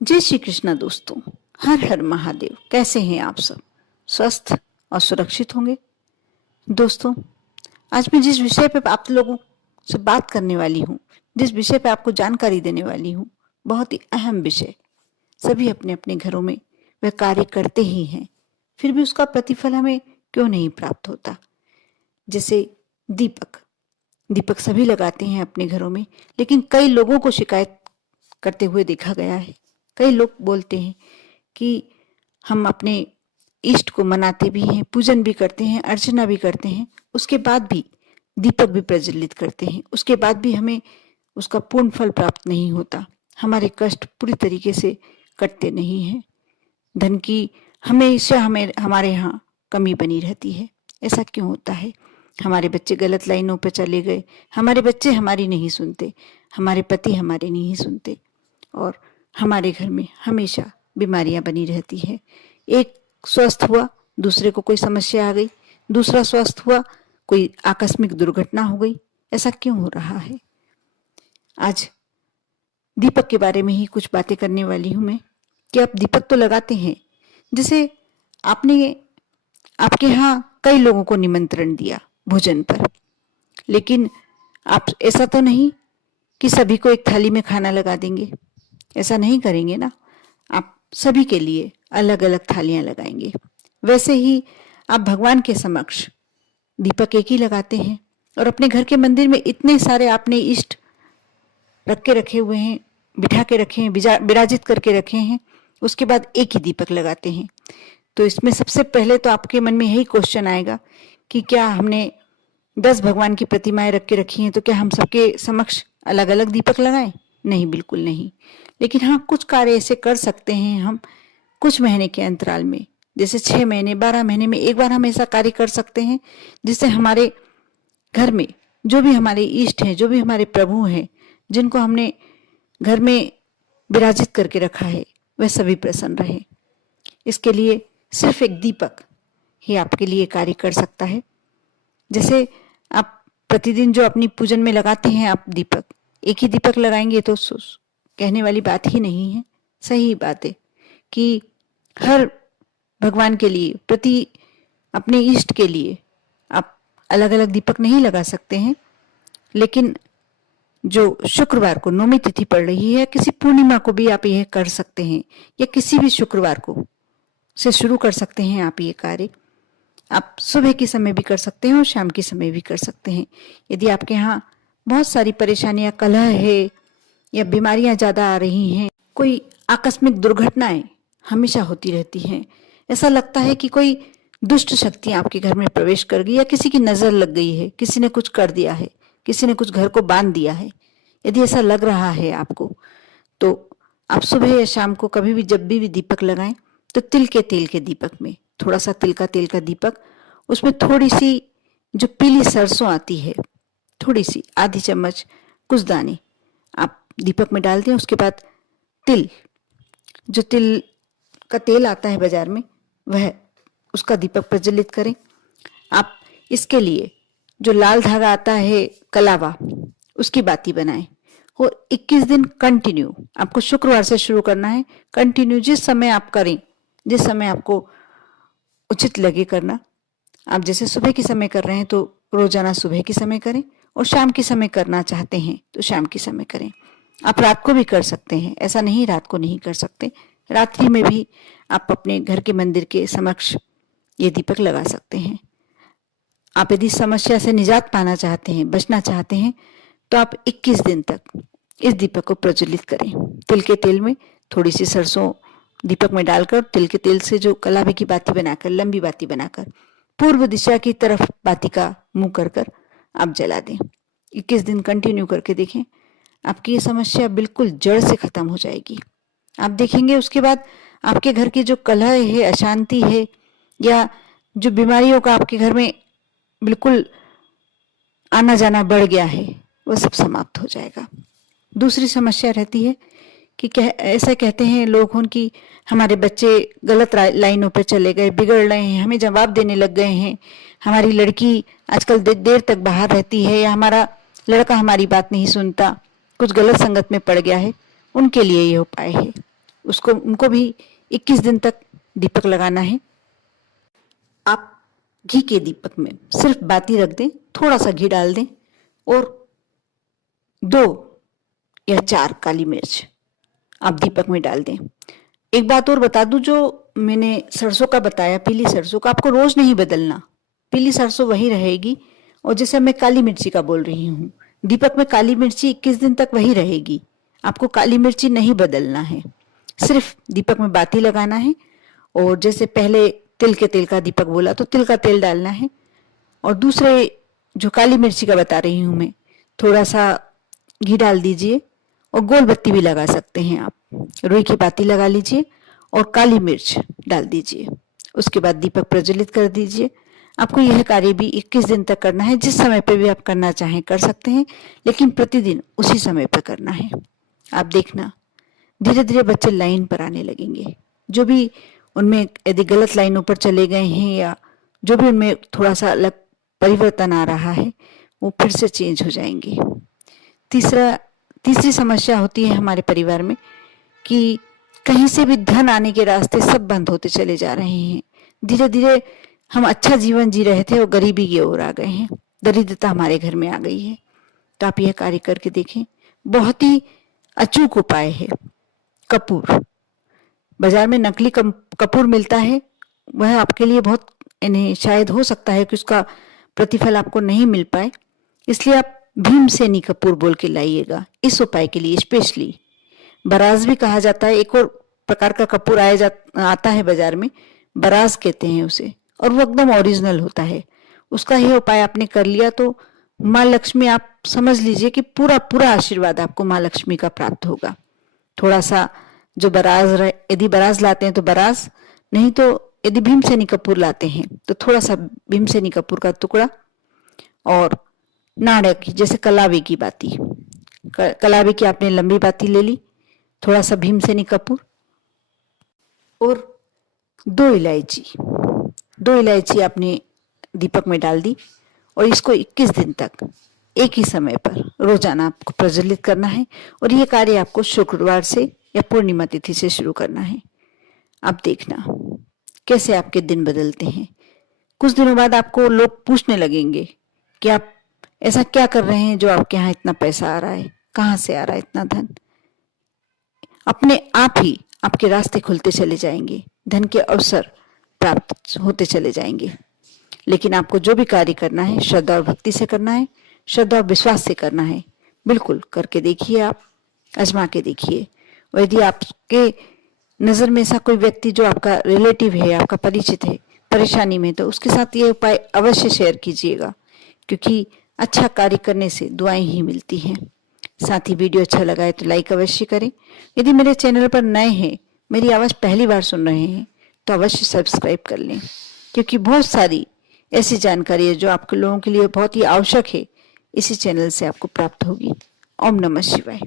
जय श्री कृष्णा दोस्तों। हर हर महादेव। कैसे हैं आप सब? स्वस्थ और सुरक्षित होंगे। दोस्तों, आज मैं जिस विषय पे आप लोगों से बात करने वाली हूँ, जिस विषय पे आपको जानकारी देने वाली हूँ, बहुत ही अहम विषय। सभी अपने अपने घरों में वह कार्य करते ही हैं, फिर भी उसका प्रतिफल हमें क्यों नहीं प्राप्त होता। जैसे दीपक दीपक सभी लगाते हैं अपने घरों में, लेकिन कई लोगों को शिकायत करते हुए देखा गया है। कई लोग बोलते हैं कि हम अपने इष्ट को मनाते भी हैं, पूजन भी करते हैं, अर्चना भी करते हैं, उसके बाद भी दीपक भी प्रज्वलित करते हैं, उसके बाद भी हमें उसका पूर्ण फल प्राप्त नहीं होता। हमारे कष्ट पूरी तरीके से कटते नहीं हैं। धन की हमेशा हमारे यहाँ कमी बनी रहती है। ऐसा क्यों होता है? हमारे बच्चे गलत लाइनों पर चले गए, हमारे बच्चे हमारी नहीं सुनते, हमारे पति हमारे नहीं सुनते, और हमारे घर में हमेशा बीमारियां बनी रहती है। एक स्वस्थ हुआ, दूसरे को कोई समस्या आ गई, दूसरा स्वस्थ हुआ, कोई आकस्मिक दुर्घटना हो गई। ऐसा क्यों हो रहा है? आज दीपक के बारे में ही कुछ बातें करने वाली हूं मैं, कि आप दीपक तो लगाते हैं। जैसे आपने आपके यहाँ कई लोगों को निमंत्रण दिया भोजन पर, लेकिन आप ऐसा तो नहीं कि सभी को एक थाली में खाना लगा देंगे। ऐसा नहीं करेंगे ना। आप सभी के लिए अलग अलग थालियां लगाएंगे। वैसे ही आप भगवान के समक्ष दीपक एक ही लगाते हैं, और अपने घर के मंदिर में इतने सारे आपने इष्ट रखे हुए हैं, बिठा के रखे हैं, विराजित करके रखे हैं, उसके बाद एक ही दीपक लगाते हैं। तो इसमें सबसे पहले तो आपके मन में यही क्वेश्चन आएगा कि क्या हमने 10 भगवान की प्रतिमाएं रख के रखी हैं, तो क्या हम सबके समक्ष अलग अलग दीपक लगाएं? नहीं, बिल्कुल नहीं। लेकिन हाँ, कुछ कार्य ऐसे कर सकते हैं हम कुछ महीने के अंतराल में, जैसे 6 महीने 12 महीने में एक बार हम ऐसा कार्य कर सकते हैं, जिससे हमारे घर में जो भी हमारे इष्ट हैं, जो भी हमारे प्रभु हैं, जिनको हमने घर में विराजित करके रखा है, वह सभी प्रसन्न रहे। इसके लिए सिर्फ एक दीपक ही आपके लिए कार्य कर सकता है। जैसे आप प्रतिदिन जो अपनी पूजन में लगाते हैं, आप दीपक एक ही दीपक लगाएंगे तो कहने वाली बात ही नहीं है। सही बात है कि हर भगवान के लिए, प्रति अपने इष्ट के लिए आप अलग अलग दीपक नहीं लगा सकते हैं। लेकिन जो शुक्रवार को नौमी तिथि पड़ रही है, किसी पूर्णिमा को भी आप यह कर सकते हैं, या किसी भी शुक्रवार को से शुरू कर सकते हैं आप ये कार्य। आप सुबह के समय भी कर सकते हैं और शाम के समय भी कर सकते हैं। यदि आपके यहाँ बहुत सारी परेशानियां, कलह है, या बीमारियां ज्यादा आ रही हैं, कोई आकस्मिक दुर्घटनाएं हमेशा होती रहती हैं, ऐसा लगता है कि कोई दुष्ट शक्तियां आपके घर में प्रवेश कर गई, या किसी की नजर लग गई है, किसी ने कुछ कर दिया है, किसी ने कुछ घर को बांध दिया है, यदि ऐसा लग रहा है आपको, तो आप सुबह या शाम को कभी भी जब भी दीपक लगाएं, तो तिल के तेल के दीपक में थोड़ा सा तिल का तेल का दीपक, उसमें थोड़ी सी जो पीली सरसों आती है, थोड़ी सी आधी चम्मच कुछ दाने आप दीपक में डाल दें। उसके बाद जो तिल का तेल आता है बाजार में, वह उसका दीपक प्रज्वलित करें। आप इसके लिए जो लाल धागा आता है कलावा, उसकी बाती बनाएं, और 21 दिन कंटिन्यू, आपको शुक्रवार से शुरू करना है, कंटिन्यू जिस समय आप करें, जिस समय आपको उचित लगे करना। आप जैसे सुबह के समय कर रहे हैं तो रोजाना सुबह के समय करें, और शाम के समय करना चाहते हैं तो शाम के समय करें। आप रात को भी कर सकते हैं, ऐसा नहीं रात को नहीं कर सकते, रात्रि में भी आप अपने घर के मंदिर के समक्ष ये दीपक लगा सकते हैं। आप यदि समस्या से निजात पाना चाहते हैं, बचना चाहते हैं, तो आप 21 दिन तक इस दीपक को प्रज्वलित करें। तिल के तेल में थोड़ी सी सरसों दीपक में डालकर, तिल के तेल से जो कलावे की बाती बनाकर, लंबी बाती बनाकर, पूर्व दिशा की तरफ बाती का मुंह कर आप जला दें। 21 दिन कंटिन्यू करके देखें, आपकी ये समस्या बिल्कुल जड़ से खत्म हो जाएगी। आप देखेंगे उसके बाद आपके घर की जो कलह है, अशांति है, या जो बीमारियों का आपके घर में बिल्कुल आना जाना बढ़ गया है, वह सब समाप्त हो जाएगा। दूसरी समस्या रहती है कि ऐसा कहते हैं लोग कि हमारे बच्चे गलत लाइनों पर चले गए, बिगड़ रहे हैं, हमें जवाब देने लग गए हैं, हमारी लड़की आजकल देर तक बाहर रहती है, या हमारा लड़का हमारी बात नहीं सुनता, कुछ गलत संगत में पड़ गया है। उनके लिए ये उपाय है। उनको भी 21 दिन तक दीपक लगाना है। आप घी के दीपक में सिर्फ बाती रख दें, थोड़ा सा घी डाल दें और 2 या 4 काली मिर्च आप दीपक में डाल दें। एक बात और बता दूं, जो मैंने सरसों का बताया, पीली सरसों का, आपको रोज नहीं बदलना, पीली सरसों वही रहेगी। और जैसे मैं काली मिर्ची का बोल रही हूँ, दीपक में काली मिर्ची 21 दिन तक वही रहेगी, आपको काली मिर्ची नहीं बदलना है, सिर्फ दीपक में बाती लगाना है। और जैसे पहले तिल के तेल का दीपक बोला तो तिल का तेल डालना है। और दूसरे जो काली मिर्ची का बता रही हूँ मैं, थोड़ा सा घी डाल दीजिए और गोल बत्ती भी लगा सकते हैं आप, रुई की बाती लगा लीजिए और काली मिर्च डाल दीजिए। उसके बाद दीपक प्रज्वलित कर दीजिए। आपको यह कार्य भी 21 दिन तक करना है। जिस समय पे भी आप करना चाहें कर सकते हैं, लेकिन प्रतिदिन उसी समय पर करना है। आप देखना धीरे धीरे बच्चे लाइन पर आने लगेंगे। जो भी उनमें यदि गलत लाइनों पर चले गए हैं या जो भी उनमें थोड़ा सा अलग परिवर्तन आ रहा है, वो फिर से चेंज हो जाएंगे। तीसरी समस्या होती है हमारे परिवार में कि कहीं से भी धन आने के रास्ते सब बंद होते चले जा रहे हैं। धीरे धीरे हम अच्छा जीवन जी रहे थे और गरीबी की ओर आ गए हैं, दरिद्रता हमारे घर में आ गई है। तो आप यह कार्य करके देखें, बहुत ही अचूक उपाय है। कपूर, बाजार में नकली कपूर मिलता है, वह आपके लिए बहुत शायद हो सकता है कि उसका प्रतिफल आपको नहीं मिल पाए, इसलिए आप भीमसेनी कपूर बोल के लाइएगा। इस उपाय के लिए स्पेशली बराज भी कहा जाता है, एक और प्रकार का कपूर आता है बाजार में, बराज कहते हैं उसे, और वो एकदम ओरिजिनल होता है। उसका यह उपाय आपने कर लिया तो माँ लक्ष्मी, आप समझ लीजिए कि पूरा पूरा आशीर्वाद आपको माँ लक्ष्मी का प्राप्त होगा। थोड़ा सा जो यदि बराज लाते हैं तो बराज, नहीं तो यदि भीमसेनी कपूर लाते हैं तो थोड़ा सा भीमसेनी कपूर का टुकड़ा और नाड़क की, जैसे कलावे की बाती, कलावे की आपने लंबी बाती ले ली, थोड़ा सा भीमसेनी कपूर और 2 इलायची आपने दीपक में डाल दी और इसको 21 दिन तक एक ही समय पर रोजाना आपको प्रज्वलित करना है। और ये कार्य आपको शुक्रवार से या पूर्णिमा तिथि से शुरू करना है। आप देखना कैसे आपके दिन बदलते हैं। कुछ दिनों बाद आपको लोग पूछने लगेंगे कि आप ऐसा क्या कर रहे हैं जो आपके यहाँ इतना पैसा आ रहा है, कहाँ से आ रहा है इतना धन। अपने आप ही आपके रास्ते खुलते चले जाएंगे, धन के अवसर प्राप्त होते चले जाएंगे। लेकिन आपको जो भी कार्य करना है श्रद्धा और भक्ति से करना है, श्रद्धा और विश्वास से करना है। बिल्कुल करके देखिए, आप आजमा के देखिए। और यदि आपके नजर में ऐसा कोई व्यक्ति जो आपका रिलेटिव है, आपका परिचित है, परेशानी में, तो उसके साथ ये उपाय अवश्य शेयर कीजिएगा, क्योंकि अच्छा कार्य करने से दुआएं ही मिलती हैं। साथ ही वीडियो अच्छा लगा है तो लाइक अवश्य करें। यदि मेरे चैनल पर नए हैं, मेरी आवाज पहली बार सुन रहे हैं, तो अवश्य सब्सक्राइब कर लें, क्योंकि बहुत सारी ऐसी जानकारी है जो आपके लोगों के लिए बहुत ही आवश्यक है, इसी चैनल से आपको प्राप्त होगी। ओम नमः शिवाय।